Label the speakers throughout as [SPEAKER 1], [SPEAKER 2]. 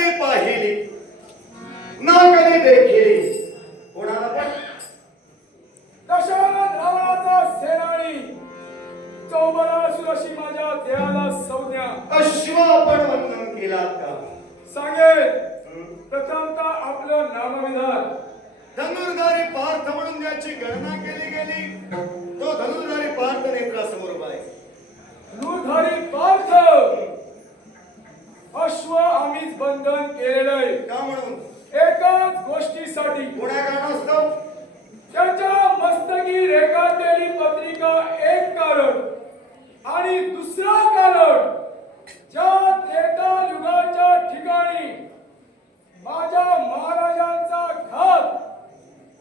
[SPEAKER 1] कधी पाहिली. ना कधी देखिली. कोणाला पण.
[SPEAKER 2] दशरथ रावणाचा सेनानी? चौबरासुर अशी माझ्या देहाला संज्ञा
[SPEAKER 1] अश्व आपण वंदन केलात का?
[SPEAKER 2] सांगेल? प्रथमतः आपलं नामविधान.
[SPEAKER 1] धनुर्धारी पार्थ म्हणून ज्याची गणना केली गेली तो धनुर्धारी पार्थ नेत्रासमोर उभा आहे.
[SPEAKER 2] धनुर्धारी पार्थ! अश्व आम्हीच बंधन केलेलं आहे
[SPEAKER 1] का म्हणून?
[SPEAKER 2] एकाच गोष्टीसाठी.
[SPEAKER 1] कोणा कारणास्तव
[SPEAKER 2] त्याच्या मस्तकी रेखाटलेली पत्रिका एक कारण आणि दुसरा कारण ज्या त्रेता युगाच्या ठिकाणी माझ्या महाराजांचा घात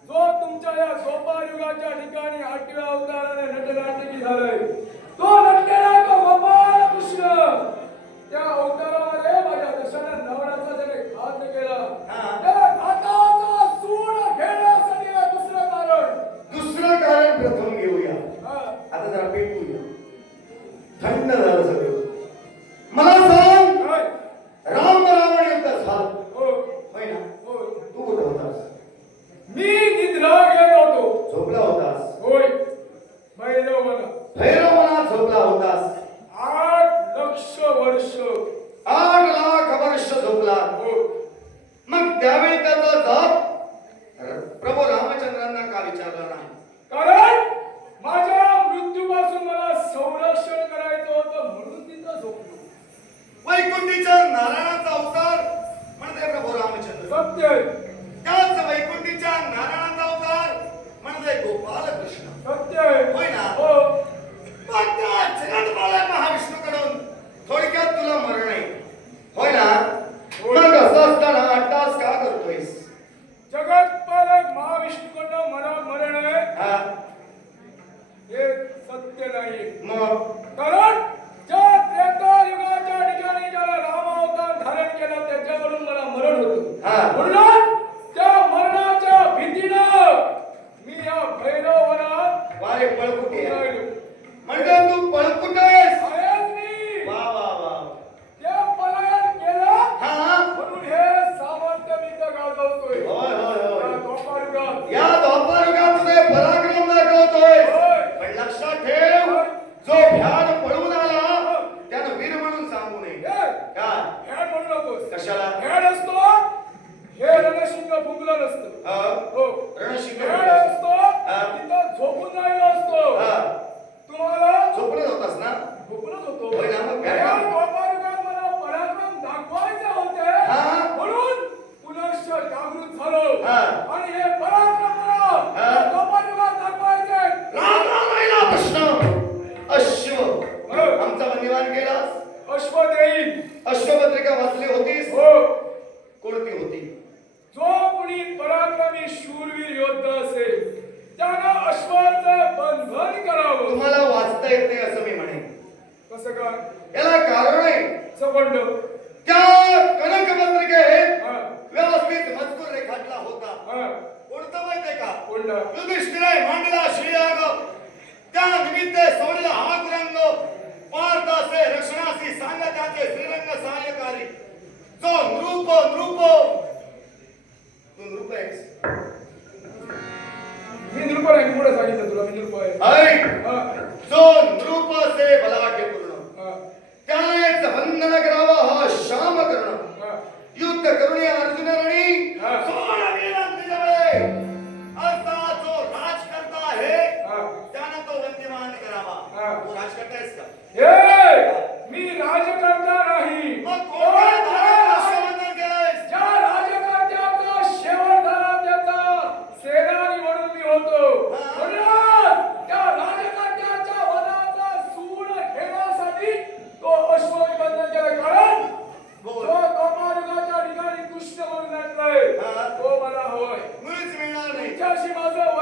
[SPEAKER 2] जो तुमच्या या गोपाळ युगाच्या ठिकाणी आठव्या अवताराने नटनाटकी झालाय. तू आहेच मी.
[SPEAKER 1] वा वा वा
[SPEAKER 2] ते पलायन केलं
[SPEAKER 1] हा
[SPEAKER 2] म्हणून हे सामर्थ्य मी इथं गाजवतोय
[SPEAKER 1] होय होय
[SPEAKER 2] या
[SPEAKER 1] होय
[SPEAKER 2] द्वापार युगात.
[SPEAKER 1] या द्वापार युगात तुझे पराक्रम दाखवतोय
[SPEAKER 2] होय.
[SPEAKER 1] पण लक्षात ठेव जो भ्याड पळून आला त्यानं वीर म्हणून सांगू नये काय
[SPEAKER 2] हेड म्हणू नकोस
[SPEAKER 1] कशाला
[SPEAKER 2] हेड असतो हे रणशिंग फुगलं नसतं
[SPEAKER 1] हा?
[SPEAKER 2] हो
[SPEAKER 1] रणशिंग फुगलं.
[SPEAKER 2] असतो. तिथं झोपून राहिलो असतो
[SPEAKER 1] हा.
[SPEAKER 2] तुम्हाला
[SPEAKER 1] झोपडत होतास ना?
[SPEAKER 2] होतो.
[SPEAKER 1] काय?
[SPEAKER 2] मला पराक्रम दाखवायचे होते
[SPEAKER 1] हा.
[SPEAKER 2] म्हणून पुनश्च जागृत झालो
[SPEAKER 1] हा.
[SPEAKER 2] आणि हे पराक्रम मला
[SPEAKER 1] हा.
[SPEAKER 2] या द्वापार युगात दाखवायचे
[SPEAKER 1] राम राम राहिला प्रश्न अश्व
[SPEAKER 2] हो.
[SPEAKER 1] आमचा बंदिवान केलास
[SPEAKER 2] अश्व देईल
[SPEAKER 1] अश्वपत्रिका वाचली होतीस
[SPEAKER 2] हो
[SPEAKER 1] कोणती होती
[SPEAKER 2] जो कुणी पराक्रमी शूरवीर योद्धा असेल त्यानं अश्वाचं बंधन करावं
[SPEAKER 1] तुम्हाला वाचता येत नाही असं मी म्हणेन
[SPEAKER 2] कसं काय
[SPEAKER 1] याला कारण आहे
[SPEAKER 2] सबंड
[SPEAKER 1] त्या कनकपत्रिकेत
[SPEAKER 2] हा
[SPEAKER 1] व्यवस्थित मजकूर रेखाटला होता
[SPEAKER 2] हा
[SPEAKER 1] कोणतं माहितीये का
[SPEAKER 2] कोणता
[SPEAKER 1] युधिष्ठिराय मांडला श्रीयाग त्या निमित्त सोडला हा कुरंग पार्थासे रक्षणासी सांग त्याचे श्रीरंग सहाय्यकारी. जो नृप नृप. तू नृप आहेस
[SPEAKER 2] मी निरुपण आहे पुढे सांगितलं तुला मी निरुप आहे.
[SPEAKER 1] जो नृप असे बलाढ्यपूर्ण
[SPEAKER 2] हा,
[SPEAKER 1] त्यानेच वंदन करावा
[SPEAKER 2] वर्षी माझं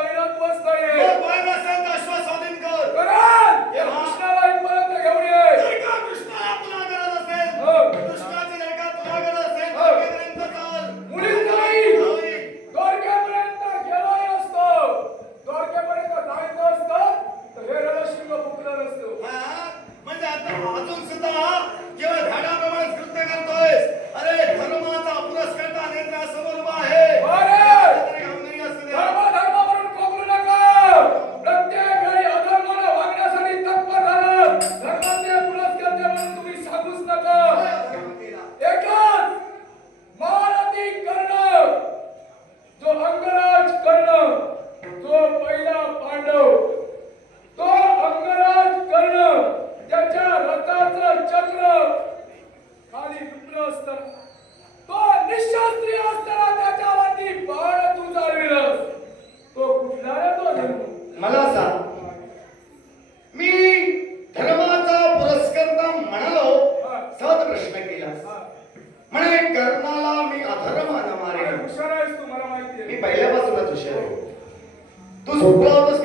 [SPEAKER 2] मित्र असताना तो निशास्त्रीय असताना त्याच्यावरती बाण तू चालविलस तो कुठला तो धर्म?
[SPEAKER 1] मला सांग. मी धर्माचा पुरस्कर्ता म्हणालो सहज प्रश्न केला म्हणे कर्माला मी
[SPEAKER 2] अधर्म
[SPEAKER 1] मारेल
[SPEAKER 2] हुशार आहेस तू माहिती
[SPEAKER 1] मी पहिल्यापासून हुशार तू झोपला होतास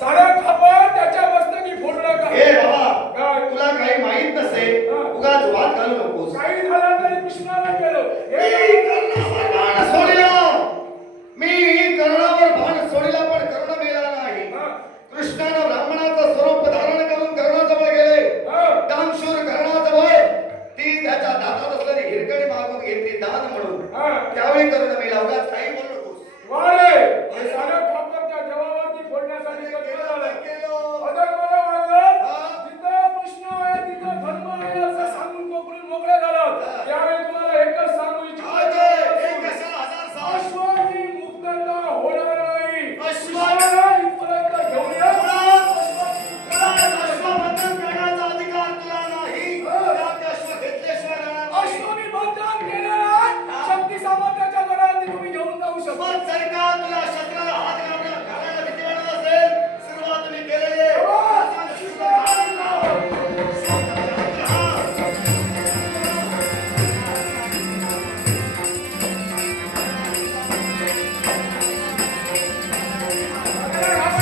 [SPEAKER 2] सारा खापर त्याच्या वस्तानी फोडला का?
[SPEAKER 1] हे बाबा तुला काही माहीत नसेल उगाच वाद घालू नकोस.
[SPEAKER 2] काही झालं तरी कृष्णाला
[SPEAKER 1] गेलो.
[SPEAKER 2] हे
[SPEAKER 1] कर्णावर सोडला. मी कर्णावर भान सोडला पण कर्ण मेला नाही. कृष्णानं ब्राह्मणाचा स्वरूप धारण करून कर्णाजवळ गेले. दामशूर कर्णाजवळ. ती त्याच्या दातात असलेली हिरकणी मागून घेतली दान म्हणून. त्यावेळी
[SPEAKER 2] Obrigado.